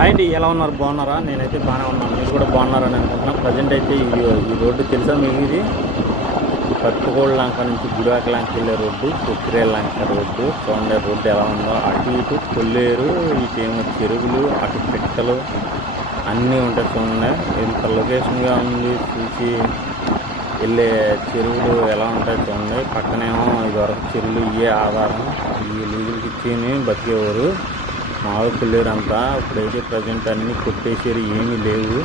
Hi అండి, ఎలా ఉన్నారు? బాగున్నారా? నేనైతే బాగానే ఉన్నాను. మీరు కూడా బాగున్నారని అనుకుంటున్నా. ప్రజెంట్ అయితే ఈ రోడ్డు తెలుసా మీకు? ఇది పత్తికోళ్ళ లంక నుంచి గుడివాక లంక వెళ్ళే రోడ్డు, కొక్కిరేల లంక రోడ్డు. చూడండి రోడ్డు ఎలా ఉందో. అటు ఇటు కొల్లేరు, ఇటేమో చెరువులు, అటు పిట్టలు అన్నీ ఉంటాయి. చూడండి ఎంత లొకేషన్గా ఉంది. చూసి వెళ్ళే చెరువులు ఎలా ఉంటాయి చూడండి. పక్కనేమో ఇదివరకు చెరువులు ఇవే ఆధారం. ఈ లీజులకి ఇచ్చి బతికేవారు. మామూలు కొల్లేరు అంతా. ఇప్పుడైతే ప్రజెంట్ అన్నీ కొట్టేసారు, ఏమీ లేవు.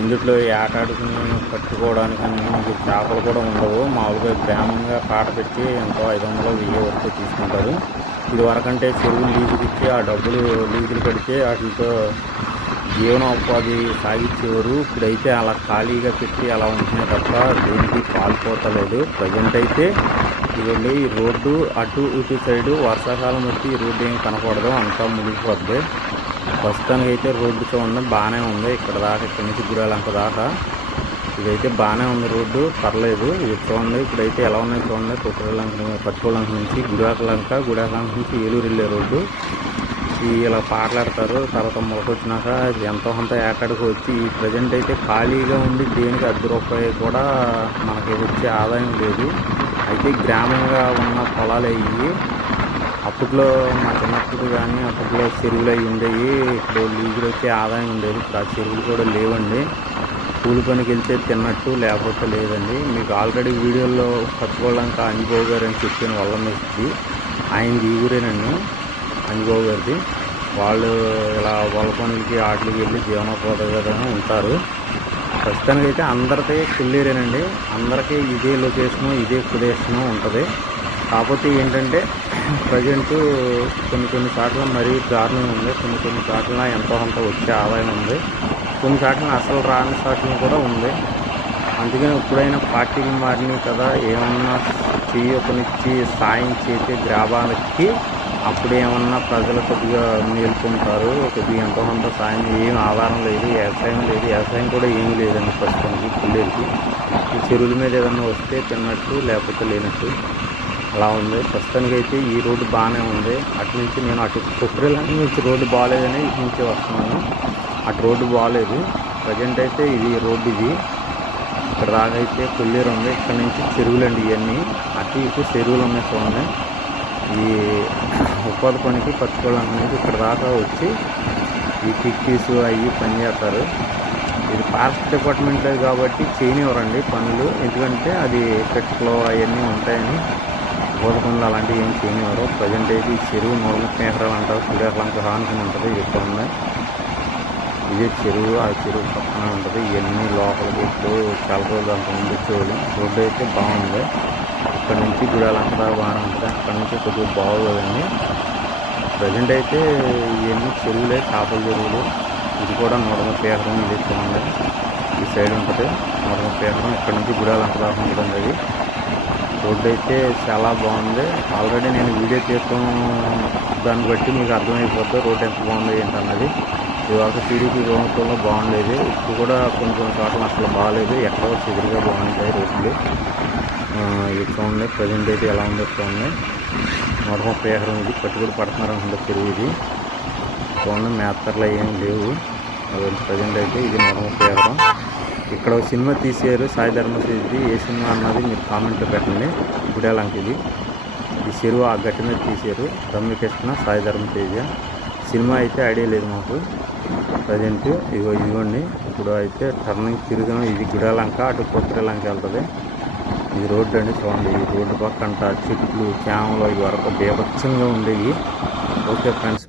ఇందులో ఆటాడుకుని పట్టుకోవడానికి మీకు చేపలు కూడా ఉండవు. మామూలుగా గ్రామంగా పాట పెట్టి ఎంతో 500 1000 వరకు తీసుకుంటారు. ఇది వరకంటే చెరువులు లీజుకి ఇచ్చి ఆ డబ్బులు లీజులు కడితే వాటితో జీవనోపాధి సాగించేవారు. ఇప్పుడైతే అలా ఖాళీగా పెట్టి అలా ఉంటున్నాయి తప్ప దేనికి పాల్పోతలేదు. ప్రజెంట్ అయితే ఇదండి ఈ రోడ్డు అటు ఇటు సైడు వర్షాకాలం వచ్చి ఈ రోడ్డు ఏం కనపడదు, అంతా మునిగిపోద్ది. ప్రస్తుతానికి అయితే రోడ్డు చూడండి బాగానే ఉంది. ఇక్కడ దాకా ఇక్కడి నుంచి గుడివాక దాకా ఇదైతే బాగానే ఉంది. రోడ్డు పర్లేదు. ఇది చూడండి ఇప్పుడైతే ఎలా ఉన్నాయి చూడండి. పచ్చికోళ్ళ నుంచి గుడివాక లంక నుంచి ఏలూరు వెళ్ళే రోడ్డు. ఇలా పాటలాడతారు. తర్వాత మొలకొచ్చినాక ఎంతో కొంత ఏకాడికి వచ్చి ఈ ప్రజెంట్ అయితే ఖాళీగా ఉండి దేనికి ₹10 కూడా మనకి వచ్చే ఆదాయం లేదు. అయితే గ్రామంగా ఉన్న పొలాలు అయ్యి అప్పట్లో మా చిన్నప్పుడు కానీ అప్పట్లో చెరువులు అవి ఉండేవి. ఇప్పుడు లీజులు వచ్చే ఆదాయం ఉండేది. ఇప్పుడు ఆ చెరువులు కూడా లేవండి. కూలి పనికి వెళ్తే తిన్నట్టు, లేకపోతే లేదండి. మీకు ఆల్రెడీ వీడియోలో పట్టుకోవడానికి అంజిబాబు గారు అని చెప్పిన వల్ల మెచ్చి ఆయనది ఈ ఊరేనండి, అంజిబాబు గారిది. వాళ్ళు ఇలా వల పనులకి ఆటలకి వెళ్ళి జీవనోపాధిగా ఉంటారు. ప్రస్తుతానికి అయితే అందరికీ కొల్లేరేనండి. అందరికీ ఇదే లొకేషను, ఇదే ప్రదేశము ఉంటుంది. కాకపోతే ఏంటంటే ప్రజెంట్ కొన్ని చోట్ల మరీ దారుణంగా ఉంది. కొన్ని చోట్ల ఎంతో కొంత వచ్చే ఆదాయం ఉంది. కొన్ని చోట్ల అసలు రాని చోట్ల కూడా ఉంది. అందుకని ఎప్పుడైనా పార్టీలు మారినాయి కదా, ఏమన్నా చేయొకనిచ్చి సాయం చేసే గ్రామాలకి అప్పుడు ఏమన్నా ప్రజలు కొద్దిగా మేల్కొంటారు. కొద్దిగా ఎంతో కొంత సాయం. ఏం ఆధారం లేదు, వ్యవసాయం కూడా ఏమీ లేదండి ప్రస్తుతానికి పిల్లలకి. ఈ చెరువుల మీద ఏదన్నా వస్తే తిన్నట్టు, లేకపోతే లేనట్టు అలా ఉంది. ప్రస్తుతానికి అయితే ఈ రోడ్డు బాగానే ఉంది. అటు నుంచి నేను అటు కొక్కిరేల నుంచి రోడ్డు బాగాలేదని ఇటు నుంచి వస్తున్నాను. అటు రోడ్డు బాగాలేదు. ప్రజెంట్ అయితే ఇది రోడ్డు ఇది. ఇక్కడ దాకా అయితే కొల్లేరు ఉంది. ఇక్కడ నుంచి చెరువులండి ఇవన్నీ. అటు ఇటు చెరువులు ఉన్నాయి చూడండి. ఈ ఉపాధి పనికి పట్టుకోవడానికి నుంచి ఇక్కడ దాకా వచ్చి ఈ కిక్కీస్ అవి పనిచేస్తారు. ఇది ఫారెస్ట్ డిపార్ట్మెంట్లో కాబట్టి చేయనివ్వరండి పనులు. ఎందుకంటే అది పెట్టులో అవన్నీ ఉంటాయని ఉపాధి పనులు అలాంటివి ఏం చేయనివ్వరు. ప్రజెంట్ అయితే ఈ చెరువు 130 ఎకరాలు అంటారు. గుడివాక లంక ఆనుకుని ఉంటుంది. ఇక్కడ ఉన్నాయి. ఇదే చెరువు. ఆ చెరువు పక్కన ఉంటుంది. ఇవన్నీ లోపలికి ఇప్పుడు చాలా రోజులు అంత ముందు వచ్చేవాళ్ళు. రోడ్డు అయితే బాగుంది. ఇక్కడ నుంచి గుడివాక లంక దాకా బాగానే ఉంటుంది. అక్కడ నుంచి కొద్దిగా బాగోదండి. ప్రజెంట్ అయితే ఇవన్నీ చెరువులే, చేపల చెరువులు. ఇది కూడా 130 ఎకరం. ఇది చూడండి ఈ సైడ్ ఉంటుంది 130 ఎకరం. ఇక్కడ నుంచి గుడివాక లంక దాకా ఉంటుంది. అది రోడ్డు అయితే చాలా బాగుంది. ఆల్రెడీ నేను వీడియో తీయటం దాన్ని బట్టి మీకు అర్థమైపోతుంది రోడ్డు ఎంత బాగుంది ఏంటన్నది. ఇదివరకు టీడీపీ ప్రభుత్వంలో బాగుండేది. ఇప్పుడు కూడా కొన్ని చోట్ల అసలు బాగాలేదు. ఎక్కడో చెదురుగా బాగుంటాయి రోడ్లు. ఇది చూడండి ప్రజెంట్ అయితే ఎలా ఉందో చూడండి. 130 ఎకరం. ఇది పట్టుబడి పడుతున్నారు అనుకుంటే చెరువు ఇది. చూడండి మేత్తర్లు ఏం లేవు. ప్రజెంట్ అయితే ఇది 130 ఎకరం. ఇక్కడ ఒక సినిమా తీసారు సాయి ధర్మ తేజ్ది. ఏ సినిమా అన్నది మీరు కామెంట్లో పెట్టండి. గుడివాక లంక ఇది. ఈ చెరువు ఆ గట్టి మీద తీసారు. రమ్యకృష్ణ, సాయి ధర్మ తేజ. సినిమా అయితే ఐడియా లేదు మాకు. ప్రజెంట్ ఇదిగోండి. ఇప్పుడు అయితే టర్నింగ్ తిరిగాం. ఇది గుడివాక లంక, అటు కొక్కిరేల లంక వెళ్తుంది. ఇది రోడ్డు అండి చూడండి. ఈ రోడ్డు పక్కంట చెట్లు, చేమలు ఇవి వరకు బీభత్సంగా ఉండేవి. Okay friends.